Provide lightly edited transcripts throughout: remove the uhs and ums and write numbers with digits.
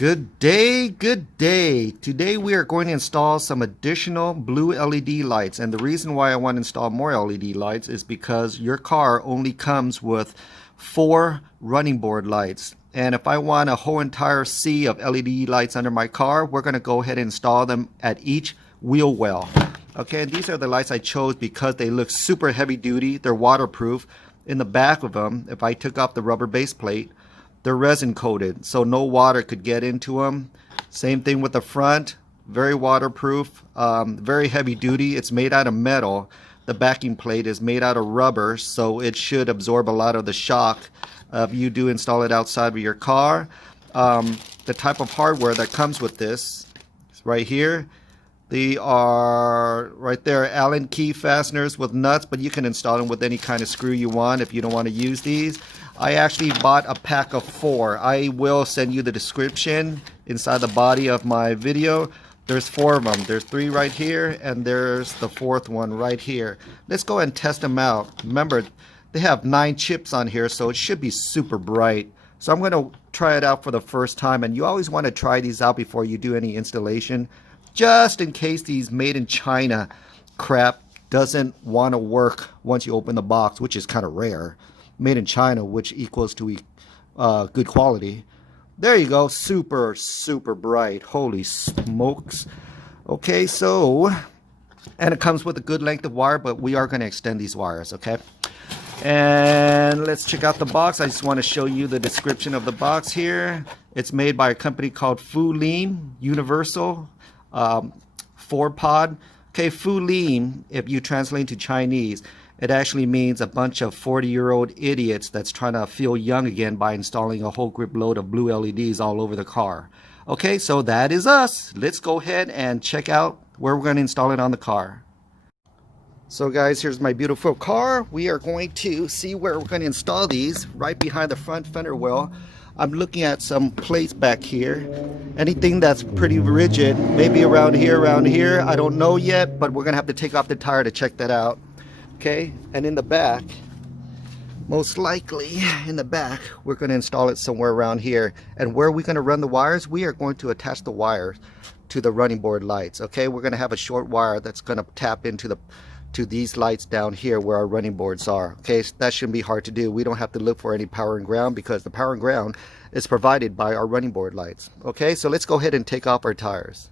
Good day, good day. Today we are going to install some additional blue LED lights, and the reason why I want to install more LED lights is because your car only comes with 4 running board lights, and if I want a whole entire sea of LED lights under my car, we're going to go ahead and install them at each wheel well. Okay, and these are the lights I chose because they look super heavy duty. They're waterproof. In the back of them, if I took off the rubber base plate, they're resin coated, so no water could get into them. Same thing with the front, very waterproof, very heavy duty. It's made out of metal. The backing plate is made out of rubber, so it should absorb a lot of the shock if you do install it outside of your car. The type of hardware that comes with this is right here. They are right there, Allen key fasteners with nuts, but you can install them with any kind of screw you want if you don't want to use these. I actually bought a pack of 4. I will send you the description inside the body of my video. There's 4 of them. There's 3 right here, and there's the 4th one right here. Let's go ahead and test them out. Remember, they have 9 chips on here, so it should be super bright. So I'm going to try it out for the first time, and you always want to try these out before you do any installation, just in case these made in China crap doesn't want to work once you open the box, which is kind of rare. Made in China, which equals to good quality. There you go, super bright. Holy smokes. Okay, so, and it comes with a good length of wire, but we are going to extend these wires, okay? And let's check out the box. I just want to show you the description of the box here. It's made by a company called Fulin Universal 4-pod. Okay, Fulin, if you translate to Chinese, it actually means a bunch of 40-year-old idiots that's trying to feel young again by installing a whole grip load of blue LEDs all over the car. Okay, so that is us. Let's go ahead and check out where we're going to install it on the car. So guys, here's my beautiful car. We are going to see where we're going to install these right behind the front fender well. I'm looking at some plates back here. Anything that's pretty rigid, maybe around here, I don't know yet, but we're going to have to take off the tire to check that out. Okay, and in the back, most likely in the back, we're going to install it somewhere around here. And where are we going to run the wires? We are going to attach the wires to the running board lights. Okay, we're going to have a short wire that's going to tap into these lights down here where our running boards are. Okay, so that shouldn't be hard to do. We don't have to look for any power and ground because the power and ground is provided by our running board lights. Okay, so let's go ahead and take off our tires.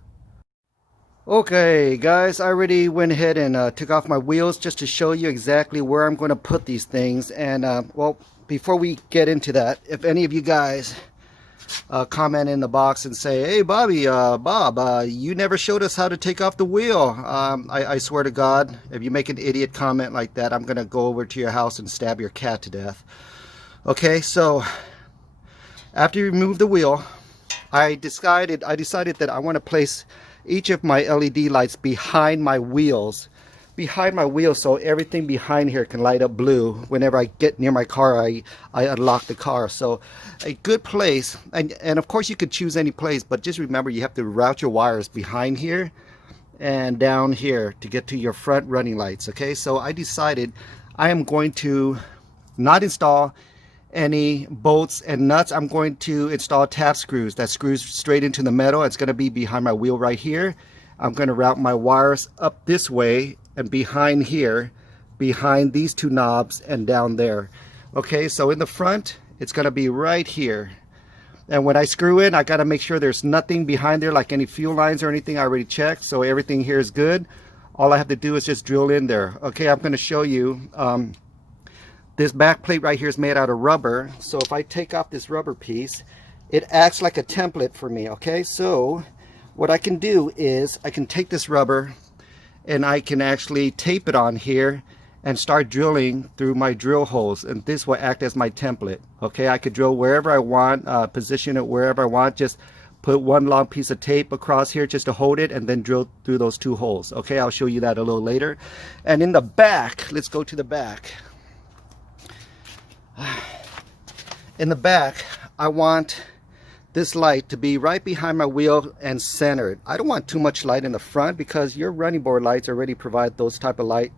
Okay guys, I already went ahead and took off my wheels just to show you exactly where I'm going to put these things. And well, before we get into that, if any of you guys comment in the box and say, hey Bobby, Bob, you never showed us how to take off the wheel. I swear to God, if you make an idiot comment like that, I'm going to go over to your house and stab your cat to death. Okay, so after you remove the wheel, I decided that I want to place each of my LED lights behind my wheels, so everything behind here can light up blue. Whenever I get near my car, I unlock the car. So a good place, and of course you could choose any place, but just remember you have to route your wires behind here and down here to get to your front running lights. Okay, so I decided I am going to not install any bolts and nuts. I'm going to install tap screws that screws straight into the metal. It's going to be behind my wheel right here. I'm going to route my wires up this way and behind here, behind these 2 knobs and down there. Okay, so in the front it's going to be right here, and when I screw in, I got to make sure there's nothing behind there like any fuel lines or anything. I already checked, so everything here is good. All I have to do is just drill in there. Okay, I'm going to show you. This back plate right here is made out of rubber, so if I take off this rubber piece, it acts like a template for me. Okay, so what I can do is I can take this rubber and I can actually tape it on here and start drilling through my drill holes, and this will act as my template. Okay, I could drill wherever I want, position it wherever I want, just put one long piece of tape across here just to hold it, and then drill through those 2 holes. Okay, I'll show you that a little later. And in the back, let's go to the back. In the back, I want this light to be right behind my wheel and centered. I don't want too much light in the front because your running board lights already provide those type of light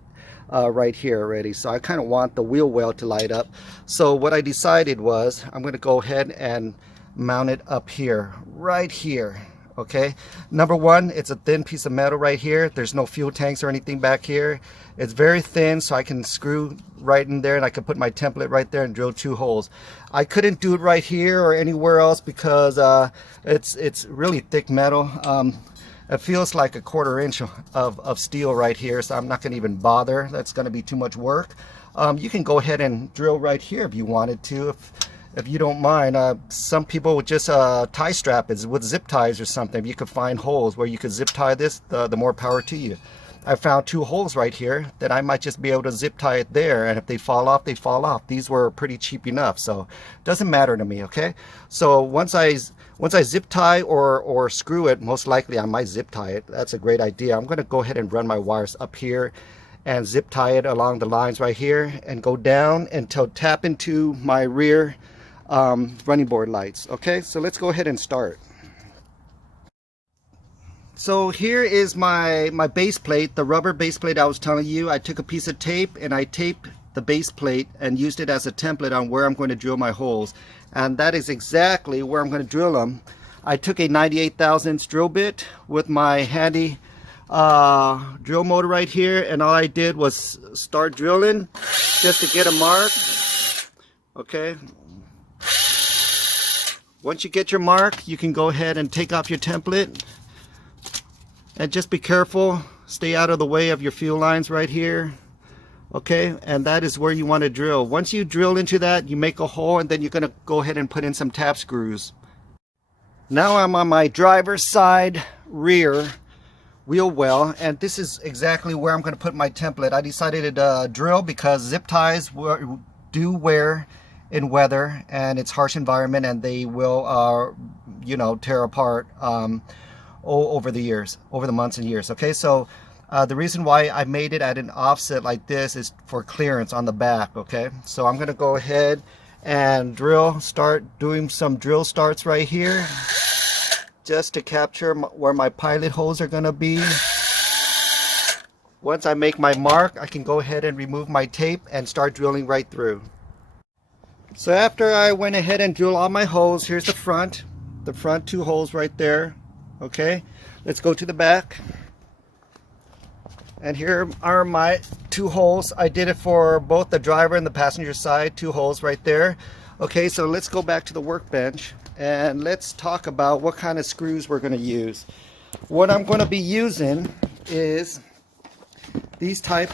right here already. So I kind of want the wheel well to light up. So what I decided was I'm going to go ahead and mount it up here, right here. Okay, number one, it's a thin piece of metal right here. There's no fuel tanks or anything back here. It's very thin, so I can screw right in there and I can put my template right there and drill 2 holes. I couldn't do it right here or anywhere else because it's really thick metal. It feels like a 1/4 inch of steel right here, so I'm not going to even bother. That's going to be too much work. You can go ahead and drill right here if you wanted to, if you don't mind. Some people would just tie strap it with zip ties or something. If you could find holes where you could zip tie this, the more power to you. I found 2 holes right here that I might just be able to zip tie it there, and if they fall off, they fall off. These were pretty cheap enough, so it doesn't matter to me. Okay, so once I zip tie or screw it, most likely I might zip tie it. That's a great idea. I'm going to go ahead and run my wires up here and zip tie it along the lines right here and go down until tap into my rear running board lights. Okay, so let's go ahead and start. So here is my base plate, the rubber base plate I was telling you. I took a piece of tape and I taped the base plate and used it as a template on where I'm going to drill my holes, and that is exactly where I'm going to drill them. I took a 98 thousandths drill bit with my handy drill motor right here, and all I did was start drilling just to get a mark. Okay, once you get your mark, you can go ahead and take off your template, and just be careful, stay out of the way of your fuel lines right here. Okay, and that is where you want to drill. Once you drill into that, you make a hole, and then you're going to go ahead and put in some tap screws. Now I'm on my driver's side rear wheel well, and this is exactly where I'm going to put my template. I decided to drill because zip ties do wear in weather and it's harsh environment, and they will you know, tear apart over the months and years. Okay, so the reason why I made it at an offset like this is for clearance on the back. Okay, so I'm going to go ahead and start doing some drill starts right here, just to capture where my pilot holes are going to be. Once I make my mark, I can go ahead and remove my tape and start drilling right through. So after I went ahead and drilled all my holes, here's the front 2 holes right there. Okay, let's go to the back, and here are my 2 holes. I did it for both the driver and the passenger side, 2 holes right there. Okay, so let's go back to the workbench and let's talk about what kind of screws we're going to use. What I'm going to be using is these type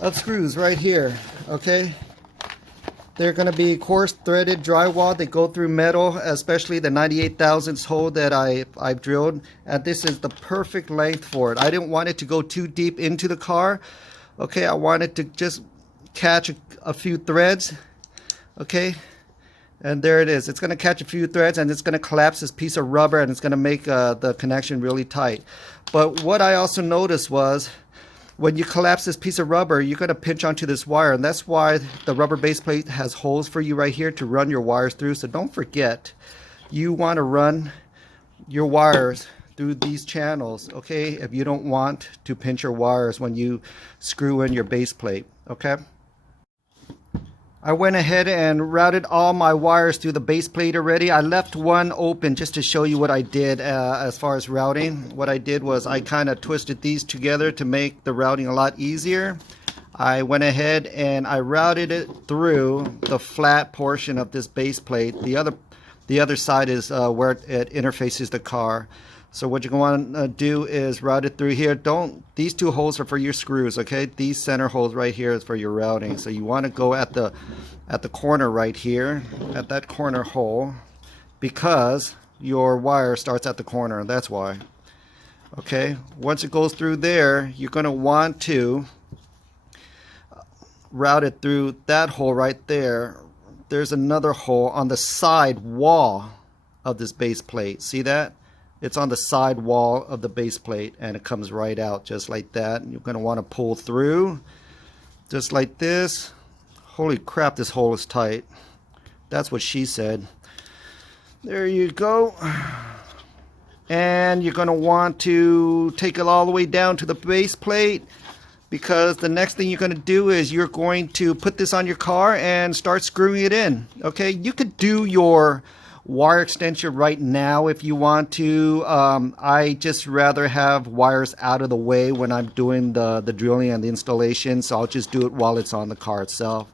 of screws right here. Okay, they're going to be coarse threaded drywall. They go through metal, especially the 98 thousandths hole that I've drilled, and this is the perfect length for it. I didn't want it to go too deep into the car. Okay, I wanted to just catch a few threads. Okay, and there it is. It's going to catch a few threads, and it's going to collapse this piece of rubber, and it's going to make the connection really tight. But what I also noticed was, when you collapse this piece of rubber, you're going to pinch onto this wire, and that's why the rubber base plate has holes for you right here to run your wires through. So don't forget, you want to run your wires through these channels, okay, if you don't want to pinch your wires when you screw in your base plate. Okay, I went ahead and routed all my wires through the base plate already. I left one open just to show you what I did as far as routing. What I did was I kind of twisted these together to make the routing a lot easier. I went ahead and I routed it through the flat portion of this base plate. The other side is where it interfaces the car. So what you're going to do is route it through here. These 2 holes are for your screws, okay? These center holes right here is for your routing. So you want to go at the corner right here, at that corner hole, because your wire starts at the corner. That's why. Okay, once it goes through there, you're going to want to route it through that hole right there. There's another hole on the side wall of this base plate. See that? It's on the side wall of the base plate, and it comes right out just like that. You're going to want to pull through just like this. Holy crap, this hole is tight. That's what she said. There you go. And you're going to want to take it all the way down to the base plate, because the next thing you're going to do is you're going to put this on your car and start screwing it in. Okay, you could do your wire extension right now if you want to. I just rather have wires out of the way when I'm doing the drilling and the installation, so I'll just do it while it's on the car itself.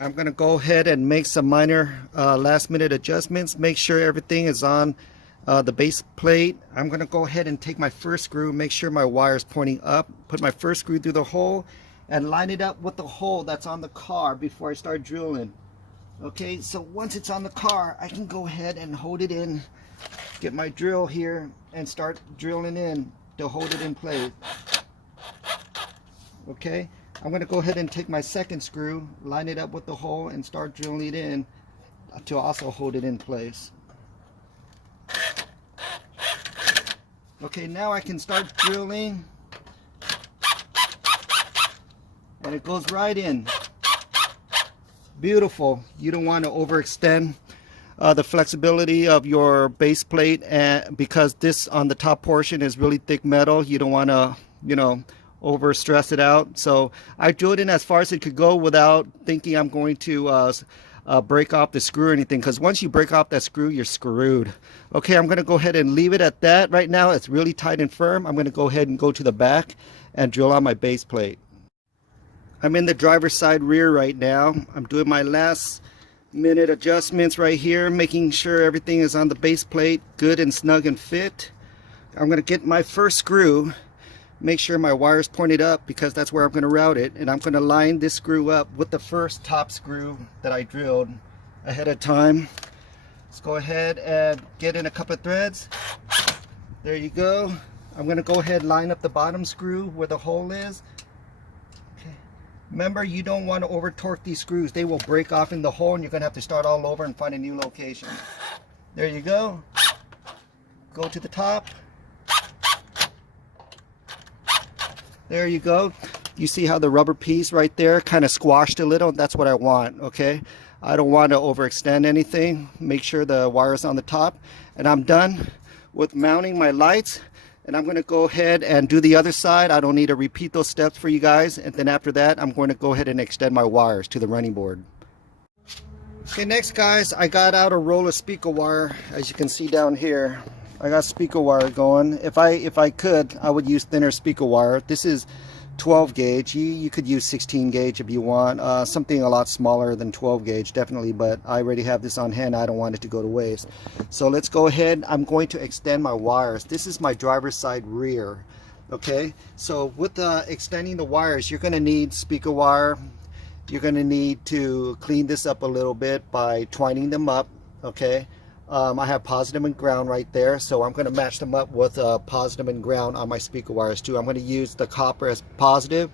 I'm going to go ahead and make some minor last minute adjustments. Make sure everything is on the base plate. I'm going to go ahead and take my first screw, make sure my wire is pointing up, put my first screw through the hole and line it up with the hole that's on the car before I start drilling. Okay, so once it's on the car, I can go ahead and hold it in, get my drill here and start drilling in to hold it in place. Okay, I'm going to go ahead and take my second screw, line it up with the hole and start drilling it in to also hold it in place. Okay, now I can start drilling and it goes right in. Beautiful. You don't want to overextend the flexibility of your base plate, and because this on the top portion is really thick metal, you don't want to, you know, over stress it out. So I drilled in as far as it could go without thinking I'm going to break off the screw or anything, because once you break off that screw, you're screwed. Okay, I'm going to go ahead and leave it at that. Right now it's really tight and firm. I'm going to go ahead and go to the back and drill on my base plate. I'm in the driver's side rear right now. I'm doing my last minute adjustments right here, making sure everything is on the base plate good and snug and fit. I'm going to get my first screw, make sure my wire is pointed up because that's where I'm going to route it, and I'm going to line this screw up with the first top screw that I drilled ahead of time. Let's go ahead and get in a couple of threads. There you go. I'm going to go ahead and line up the bottom screw where the hole is. Okay. Remember, you don't want to over torque these screws. They will break off in the hole and you're going to have to start all over and find a new location. There you go. Go to the top. There you go. You see how the rubber piece right there kind of squashed a little? That's what I want, okay? I don't want to overextend anything. Make sure the wire is on the top. And I'm done with mounting my lights. And I'm going to go ahead and do the other side. I don't need to repeat those steps for you guys. And then after that, I'm going to go ahead and extend my wires to the running board. Okay, next guys, I got out a roll of speaker wire, as you can see down here. I got speaker wire going. If I could, I would use thinner speaker wire. This is 12 gauge. You could use 16 gauge if you want. Something a lot smaller than 12 gauge, definitely, but I already have this on hand. I don't want it to go to waste. So let's go ahead. I'm going to extend my wires. This is my driver's side rear. Okay, so with extending the wires, you're going to need speaker wire. You're going to need to clean this up a little bit by twining them up. Okay. I have positive and ground right there, so I'm going to match them up with positive and ground on my speaker wires too. I'm going to use the copper as positive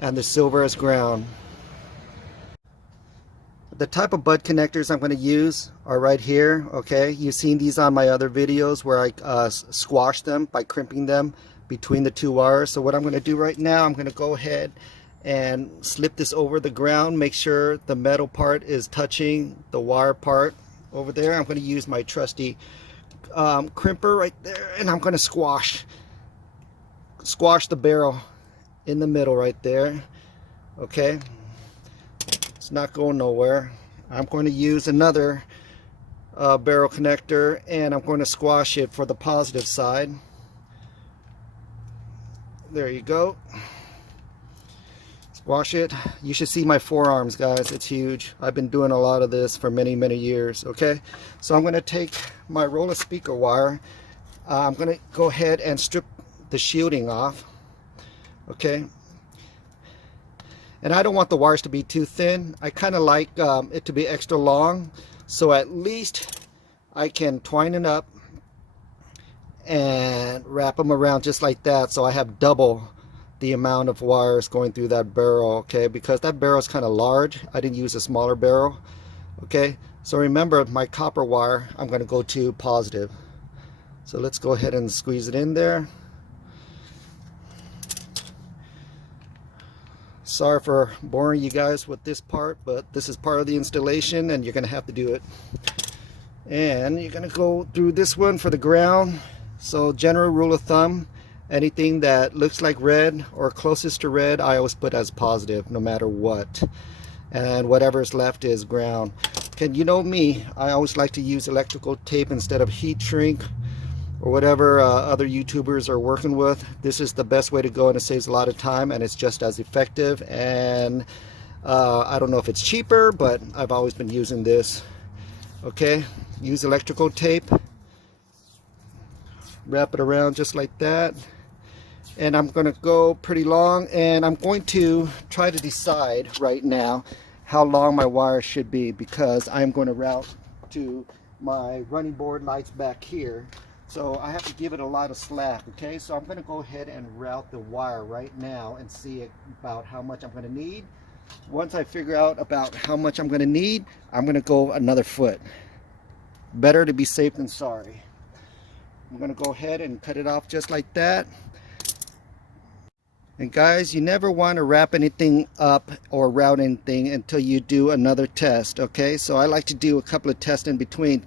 and the silver as ground. The type of bud connectors I'm going to use are right here. Okay, you've seen these on my other videos where I squash them by crimping them between the two wires. So what I'm going to do right now, I'm going to go ahead and slip this over the ground, make sure the metal part is touching the wire part over there. I'm going to use my trusty crimper right there, and I'm going to squash the barrel in the middle right there. Okay, it's not going nowhere. I'm going to use another barrel connector, and I'm going to squash it for the positive side. There you go. Wash it. You should see my forearms, guys. It's huge. I've been doing a lot of this for many years. Okay, so I'm going to take my roll of speaker wire. I'm going to go ahead and strip the shielding off. Okay, and I don't want the wires to be too thin. I kind of like it to be extra long, so at least I can twine it up and wrap them around just like that, so I have double the amount of wires going through that barrel. Okay, because that barrel is kind of large. I didn't use a smaller barrel. Okay, so remember, my copper wire, I'm going to go to positive. So let's go ahead and squeeze it in there. Sorry for boring you guys with this part, but this is part of the installation and you're going to have to do it. And you're going to go through this one for the ground. So general rule of thumb, anything that looks like red or closest to red, I always put as positive no matter what. And whatever's left is ground. you know me, I always like to use electrical tape instead of heat shrink or whatever other YouTubers are working with. This is the best way to go, and it saves a lot of time, and it's just as effective. And I don't know if it's cheaper, but I've always been using this. Okay, use electrical tape, wrap it around just like that, and I'm going to go pretty long, and I'm going to try to decide right now how long my wire should be, because I'm going to route to my running board lights back here. So I have to give it a lot of slack. Okay, so I'm going to go ahead and route the wire right now and see about how much I'm going to need. Once I figure out about how much I'm going to need, I'm going to go another foot. Better to be safe than sorry. I'm going to go ahead and cut it off just like that. And guys, you never want to wrap anything up or route anything until you do another test. Okay, so I like to do a couple of tests in between,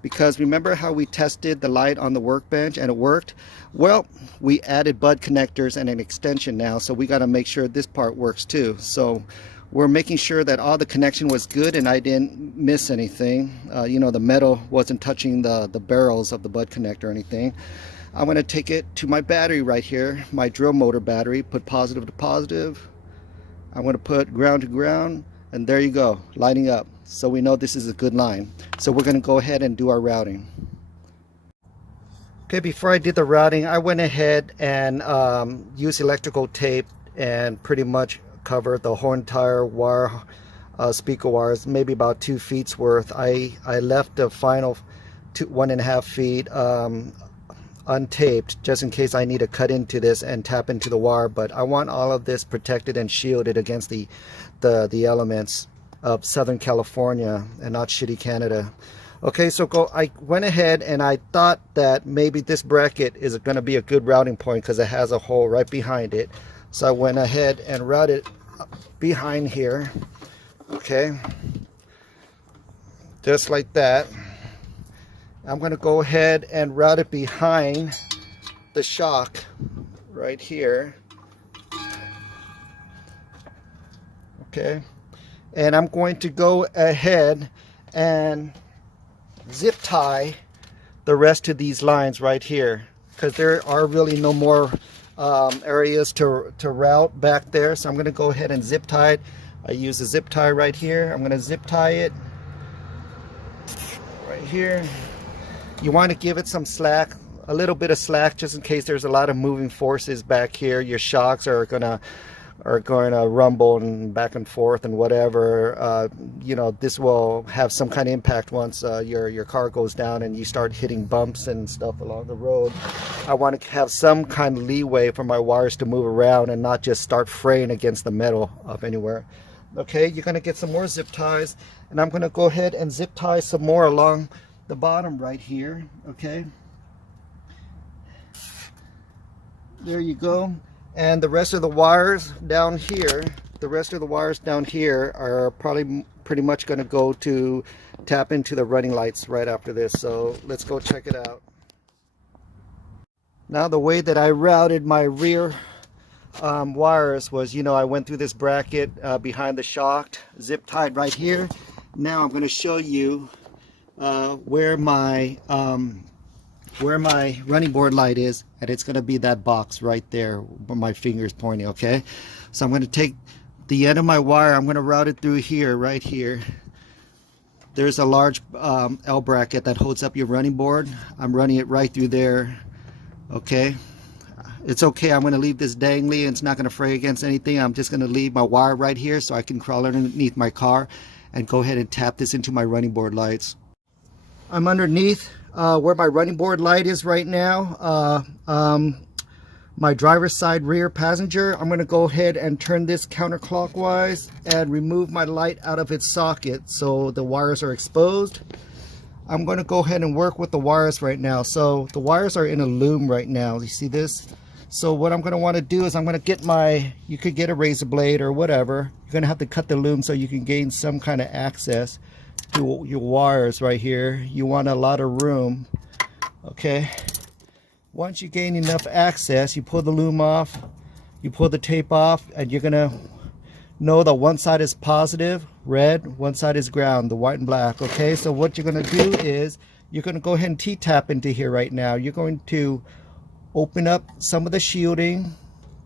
because remember how we tested the light on the workbench and it worked? Well, we added bud connectors and an extension now, so we got to make sure this part works too. So we're making sure that all the connection was good and I didn't miss anything. You know, the metal wasn't touching the barrels of the bud connector or anything. I'm going to take it to my battery right here, my drill motor battery, put positive to positive. I'm going to put ground to ground, and there you go, lighting up. So we know this is a good line. So we're going to go ahead and do our routing. Okay, before I did the routing, I went ahead and used electrical tape and pretty much covered the whole entire wire, speaker wires, maybe about 2 feet worth. I left the final 1.5 feet untaped, just in case I need to cut into this and tap into the wire, but I want all of this protected and shielded against the elements of Southern California and not shitty Canada. Okay, so I went ahead and I thought that maybe this bracket is going to be a good routing point because it has a hole right behind it. So I went ahead and routed behind here. Okay, just like that. I'm going to go ahead and route it behind the shock right here. Okay, and I'm going to go ahead and zip tie the rest of these lines right here, because there are really no more areas to route back there. So I'm going to go ahead and zip tie it. I use a zip tie right here. I'm going to zip tie it right here. You want to give it some slack, a little bit of slack, just in case there's a lot of moving forces back here. Your shocks are gonna rumble and back and forth and whatever. You know, this will have some kind of impact once your car goes down and you start hitting bumps and stuff along the road. I want to have some kind of leeway for my wires to move around and not just start fraying against the metal up anywhere. Okay, you're going to get some more zip ties, and I'm going to go ahead and zip tie some more along the bottom right here. Okay, there you go. And the rest of the wires down here, are probably pretty much going to go to tap into the running lights right after this. So let's go check it out. Now, the way that I routed my rear wires was, you know, I went through this bracket behind the shock, zip tied right here. Now I'm going to show you where my running board light is, and it's going to be that box right there where my finger's pointing. Okay, so I'm going to take the end of my wire, I'm going to route it through here, right here. There's a large L bracket that holds up your running board. I'm running it right through there. Okay, it's okay, I'm going to leave this dangly and it's not going to fray against anything. I'm just going to leave my wire right here so I can crawl underneath my car and go ahead and tap this into my running board lights. I'm underneath where my running board light is right now, my driver's side rear passenger. I'm going to go ahead and turn this counterclockwise and remove my light out of its socket so the wires are exposed. I'm going to go ahead and work with the wires right now. So the wires are in a loom right now. You see this? So what I'm going to want to do is I'm going to get you could get a razor blade or whatever. You're going to have to cut the loom so you can gain some kind of access to your wires right here. You want a lot of room. Okay, once you gain enough access, you pull the loom off, you pull the tape off, and you're gonna know that one side is positive, red, one side is ground, the white and black. Okay, so what you're going to do is you're going to go ahead and T-tap into here right now. You're going to open up some of the shielding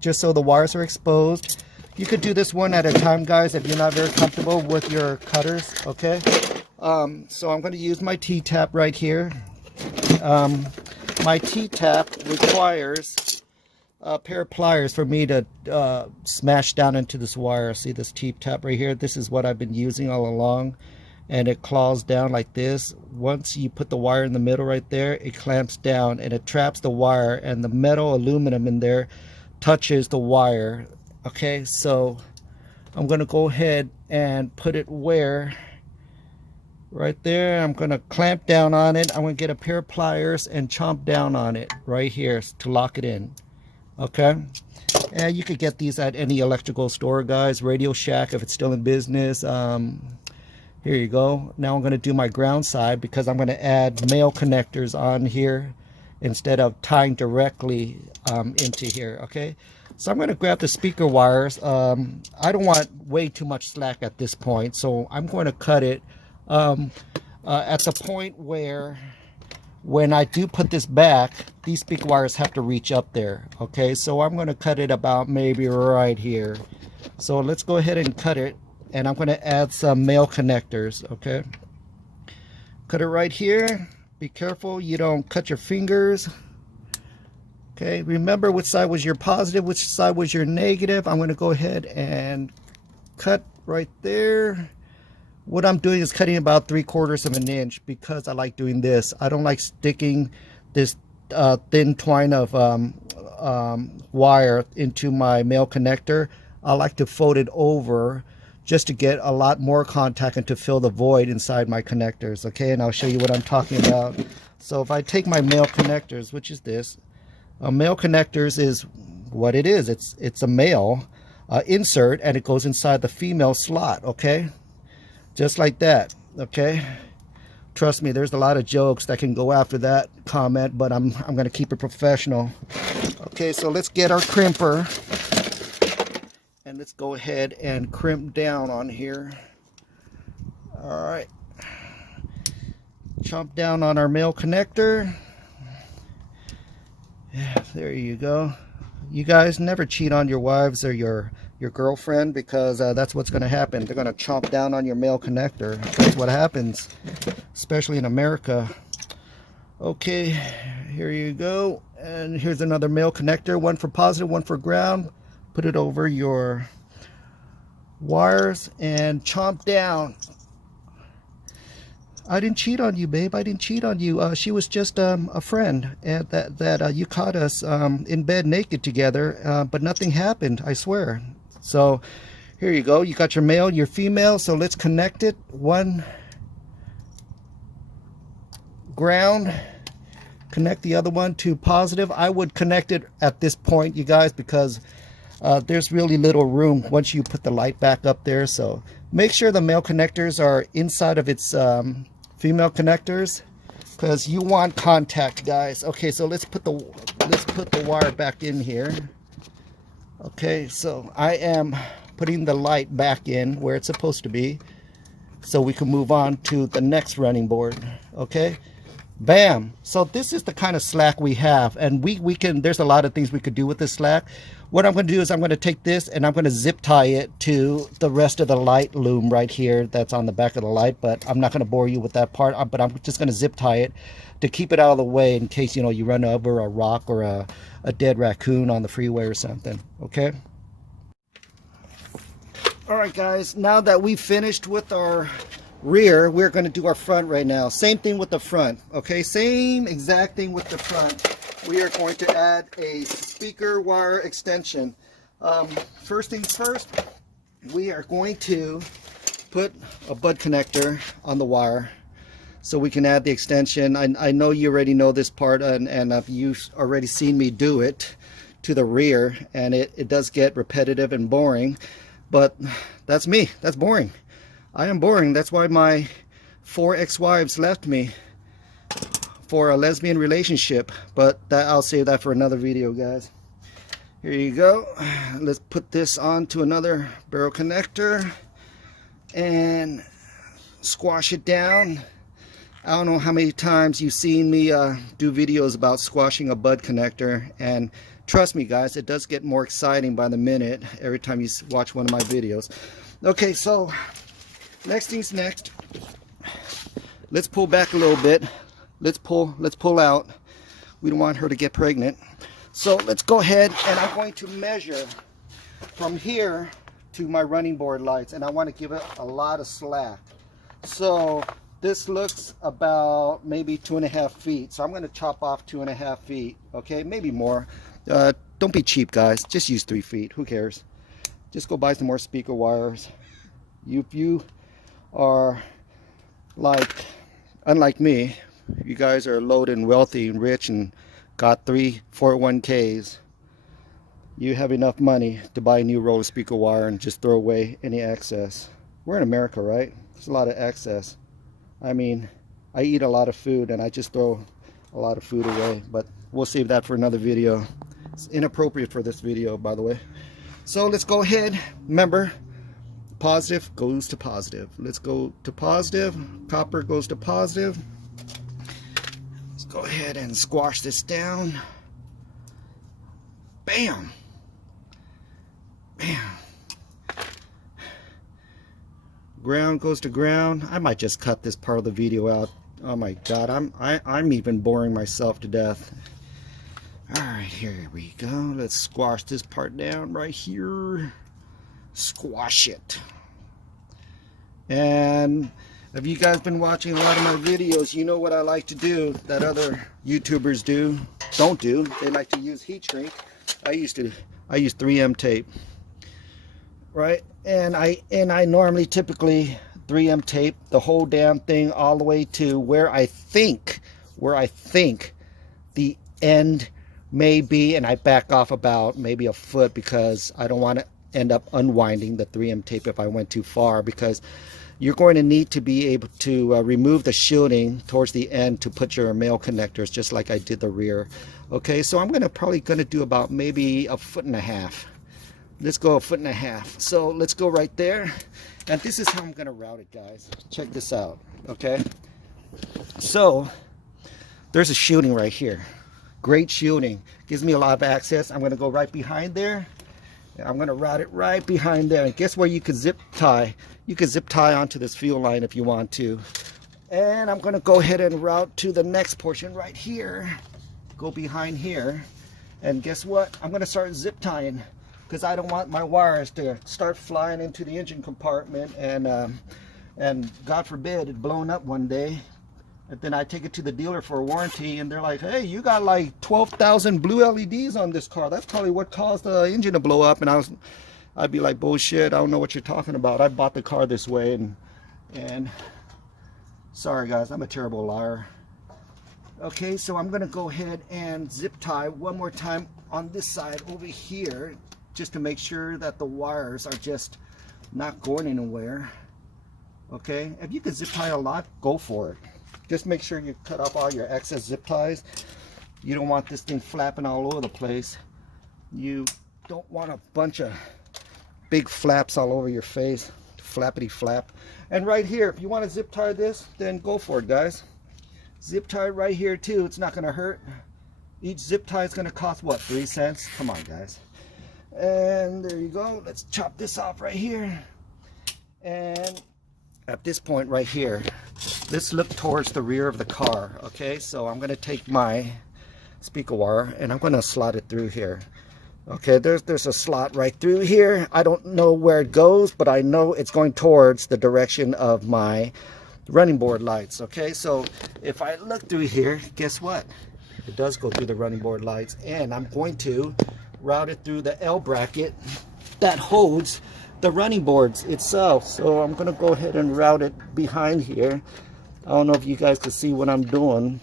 just so the wires are exposed. You could do this one at a time, guys, if you're not very comfortable with your cutters. Okay, so I'm going to use my T-tap right here. My T-tap requires a pair of pliers for me to smash down into this wire. See this T-tap right here? This is what I've been using all along, and it claws down like this. Once you put the wire in the middle right there, it clamps down and it traps the wire, and the metal aluminum in there touches the wire. Okay, so I'm going to go ahead and put it where? Right there. I'm going to clamp down on it. I'm going to get a pair of pliers and chomp down on it right here to lock it in. Okay, and you could get these at any electrical store, guys. Radio Shack if it's still in business. Here you go. Now I'm going to do my ground side because I'm going to add male connectors on here instead of tying directly into here. Okay, so I'm going to grab the speaker wires. I don't want way too much slack at this point, so I'm going to cut it at the point where when I do put this back, these speaker wires have to reach up there. Okay, so I'm going to cut it about maybe right here. So let's go ahead and cut it, and I'm going to add some male connectors. Okay, cut it right here. Be careful you don't cut your fingers. Okay, remember which side was your positive, which side was your negative. I'm going to go ahead and cut right there. What I'm doing is cutting about 3/4 of an inch because I like doing this. I don't like sticking this thin twine of wire into my male connector. I like to fold it over just to get a lot more contact and to fill the void inside my connectors. Okay, and I'll show you what I'm talking about. So if I take my male connectors, which is this, male connectors is what it is. It's a male insert, and it goes inside the female slot. Okay, just like that. Okay, trust me, there's a lot of jokes that can go after that comment, but I'm going to keep it professional. Okay, so let's get our crimper and let's go ahead and crimp down on here. All right, chomp down on our male connector. Yeah, there you go. You guys never cheat on your wives or your girlfriend, because that's what's going to happen. They're going to chomp down on your male connector. That's what happens, especially in America. Okay, here you go. And here's another male connector, one for positive, one for ground. Put it over your wires and chomp down. I didn't cheat on you, babe. I didn't cheat on you. She was just a friend, and that you caught us in bed naked together, but nothing happened, I swear. So here you go. You got your male, your female. So let's connect it. One ground. Connect the other one to positive. I would connect it at this point, you guys, because there's really little room once you put the light back up there. So make sure the male connectors are inside of its female connectors, because you want contact, guys. Okay, so let's put the wire back in here. Okay, so I am putting the light back in where it's supposed to be, so we can move on to the next running board. Okay, bam. So this is the kind of slack we have, and we can, there's a lot of things we could do with this slack. What I'm going to do is I'm going to take this and I'm going to zip tie it to the rest of the light loom right here that's on the back of the light, but I'm not going to bore you with that part. But I'm just going to zip tie it to keep it out of the way in case, you know, you run over a rock or a dead raccoon on the freeway or something. Okay, all right guys, now that we've finished with our rear, we're going to do our front right now. Same thing with the front. Okay, same exact thing with the front. We are going to add a speaker wire extension. First things first, we are going to put a bud connector on the wire so we can add the extension. I know you already know this part, and you've already seen me do it to the rear, and it does get repetitive and boring, but that's me. That's boring. I am boring. That's why my 4 ex-wives left me for a lesbian relationship, but I'll save that for another video, guys. Here you go. Let's put this onto another barrel connector and squash it down. I don't know how many times you've seen me do videos about squashing a bud connector, and trust me guys, it does get more exciting by the minute every time you watch one of my videos. Okay, so next thing's next. Let's pull back a little bit. Let's pull out. We don't want her to get pregnant. So let's go ahead, and I'm going to measure from here to my running board lights, and I want to give it a lot of slack. So this looks about maybe 2.5 feet. So I'm going to chop off 2.5 feet. Okay, maybe more. Don't be cheap, guys. Just use 3 feet. Who cares? Just go buy some more speaker wires. If you are unlike me, you guys are loaded and wealthy and rich and got 3 401ks, you have enough money to buy a new roll of speaker wire and just throw away any excess. We're in America, right? There's a lot of excess. I mean, I eat a lot of food and I just throw a lot of food away, but we'll save that for another video. It's inappropriate for this video, by the way. So let's go ahead. Remember, positive goes to positive. Let's go to positive. Copper goes to positive. Go ahead and squash this down. Bam. Bam. Ground goes to ground. I might just cut this part of the video out. Oh my god, I'm even boring myself to death. Alright, here we go. Let's squash this part down right here. Squash it. And if you guys been watching a lot of my videos, you know what I like to do that other YouTubers don't do. They like to use heat shrink. I use 3M tape, right? And I normally typically 3M tape the whole damn thing all the way to where I think the end may be, and I back off about maybe a foot because I don't want to end up unwinding the 3M tape if I went too far, because you're going to need to be able to remove the shielding towards the end to put your male connectors, just like I did the rear. Okay, so I'm probably gonna do about maybe 1.5 feet. Let's go 1.5 feet. So let's go right there, and this is how I'm gonna route it, guys. Check this out. Okay, so there's a shielding right here. Great shielding, gives me a lot of access. I'm gonna go right behind there. I'm going to route it right behind there. And guess where you could zip tie? You could zip tie onto this fuel line if you want to. And I'm going to go ahead and route to the next portion right here. Go behind here. And guess what? I'm going to start zip tying, because I don't want my wires to start flying into the engine compartment and God forbid it blowing up one day. And then I take it to the dealer for a warranty, and they're like, hey, you got like 12,000 blue LEDs on this car. That's probably what caused the engine to blow up. And I'd be like, bullshit, I don't know what you're talking about. I bought the car this way, and sorry guys, I'm a terrible liar. Okay, so I'm gonna go ahead and zip tie one more time on this side over here, just to make sure that the wires are just not going anywhere. Okay, if you could zip tie a lot, go for it. Just make sure you cut off all your excess zip ties. You don't want this thing flapping all over the place. You don't want a bunch of big flaps all over your face. Flappity flap. And right here, if you want to zip tie this, then go for it, guys. Zip tie right here too. It's not going to hurt. Each zip tie is going to cost what, 3 cents? Come on, guys. And there you go. Let's chop this off right here. And at this point right here, let's look towards the rear of the car. Okay, so I'm going to take my speaker wire and I'm going to slot it through here. Okay, there's a slot right through here. I don't know where it goes, but I know it's going towards the direction of my running board lights. Okay, so if I look through here, guess what? It does go through the running board lights, and I'm going to route it through the L bracket that holds the running boards itself. So I'm going to go ahead and route it behind here. I don't know if you guys can see what I'm doing.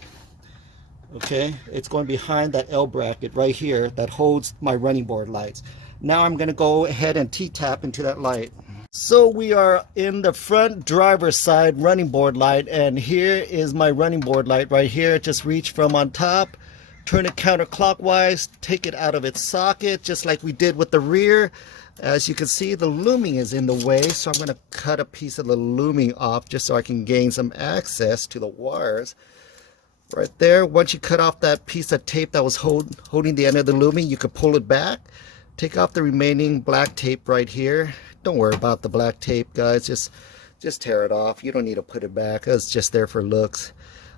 Okay, it's going behind that L bracket right here that holds my running board lights. Now I'm going to go ahead and T-tap into that light. So we are in the front driver's side running board light, and here is my running board light right here. Just reach from on top turn it counterclockwise, take it out of its socket, just like we did with the rear. As you can see, the looming is in the way, so I'm going to cut a piece of the looming off just so I can gain some access to the wires. Right there, once you cut off that piece of tape that was holding the end of the looming, you could pull it back. Take off the remaining black tape right here. Don't worry about the black tape, guys. Just tear it off. You don't need to put it back. It's just there for looks.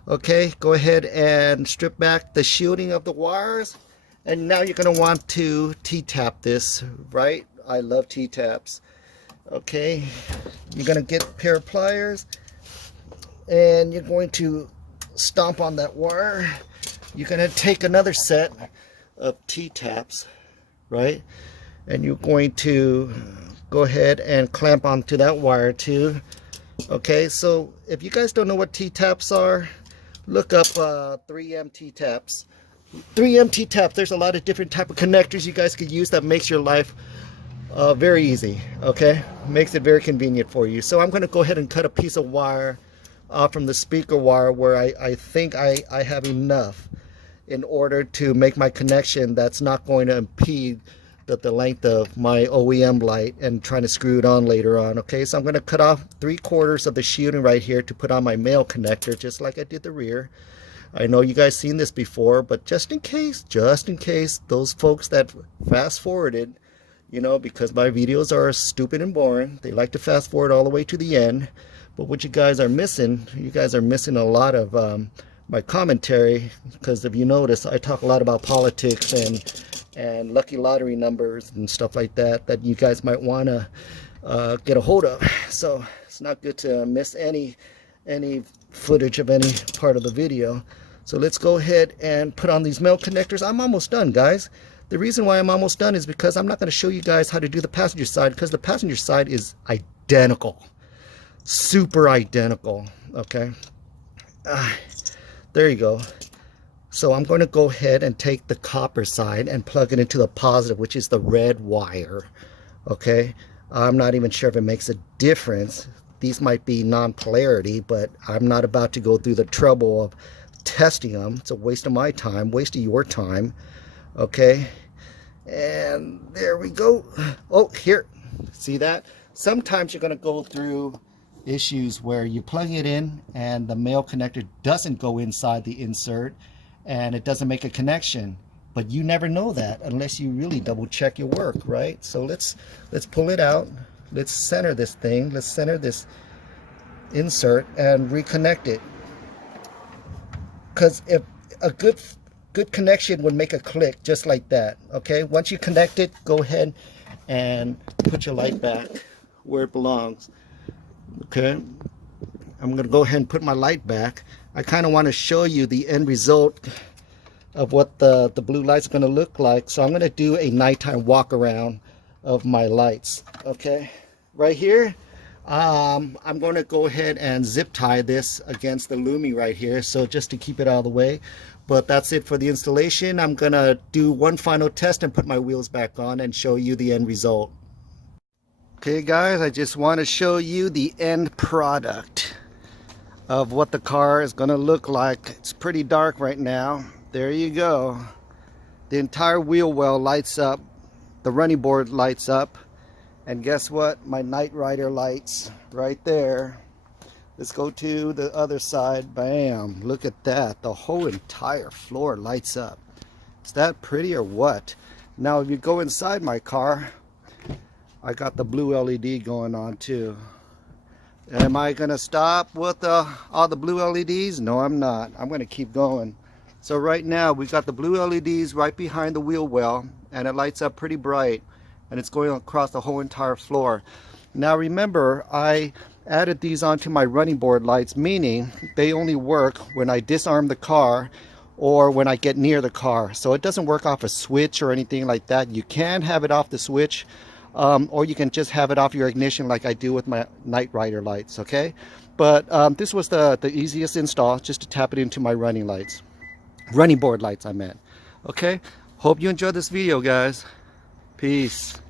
Okay, go ahead and strip back the shielding of the wires. And now you're going to want to T-tap this, right? I love T-taps. Okay, you're going to get a pair of pliers. And you're going to stomp on that wire. You're going to take another set of T-taps, right? And you're going to go ahead and clamp onto that wire too. Okay, so if you guys don't know what T-taps are, look up 3M T-taps. 3M T-taps, there's a lot of different type of connectors you guys could use that makes your life very easy, okay? Makes it very convenient for you. So I'm going to go ahead and cut a piece of wire from the speaker wire where I think I have enough in order to make my connection that's not going to impede the length of my OEM light and trying to screw it on later on. Okay, so I'm going to cut off 3/4 of the shielding right here to put on my male connector, just like I did the rear. I know you guys seen this before, but just in case those folks that fast forwarded, you know, because my videos are stupid and boring, they like to fast forward all the way to the end. But what you guys are missing a lot of my commentary, because if you notice, I talk a lot about politics and lucky lottery numbers and stuff like that you guys might want to get a hold of. So it's not good to miss any footage of any part of the video. So let's go ahead and put on these male connectors. I'm almost done, guys. The reason why I'm almost done is because I'm not going to show you guys how to do the passenger side, because the passenger side is identical, super identical. Okay, there you go. So I'm going to go ahead and take the copper side and plug it into the positive, which is the red wire. Okay, I'm not even sure if it makes a difference. These might be non-polarity, but I'm not about to go through the trouble of testing them. It's a waste of my time, waste of your time. Okay, and there we go. Oh, here, see that? Sometimes you're going to go through issues where you plug it in and the male connector doesn't go inside the insert and it doesn't make a connection, but you never know that unless you really double check your work, right? So let's pull it out. Let's center this thing. Let's center this insert and reconnect it, because if a good connection would make a click just like that. Okay, once you connect it, go ahead and put your light back where it belongs. Okay, I'm gonna go ahead and put my light back. I kind of want to show you the end result of what the blue light's going to look like. So I'm going to do a nighttime walk around of my lights. Okay, right here, I'm going to go ahead and zip tie this against the looming right here, so just to keep it out of the way. But that's it for the installation. I'm going to do one final test and put my wheels back on and show you the end result. Okay guys, I just want to show you the end product of what the car is going to look like. It's pretty dark right now. There you go. The entire wheel well lights up. The running board lights up. And guess what? My night rider lights right there. Let's go to the other side. Bam. Look at that. The whole entire floor lights up. Is that pretty or what? Now if you go inside my car, I got the blue LED going on too. Am I going to stop with all the blue LEDs? No, I'm not. I'm going to keep going. So right now we got the blue LEDs right behind the wheel well, and it lights up pretty bright, and it's going across the whole entire floor. Now remember, I added these onto my running board lights, meaning they only work when I disarm the car or when I get near the car. So it doesn't work off a switch or anything like that. You can have it off the switch, or you can just have it off your ignition like I do with my night rider lights. Okay, but this was the easiest install, just to tap it into my running board lights I meant. Okay, hope you enjoyed this video, guys. Peace.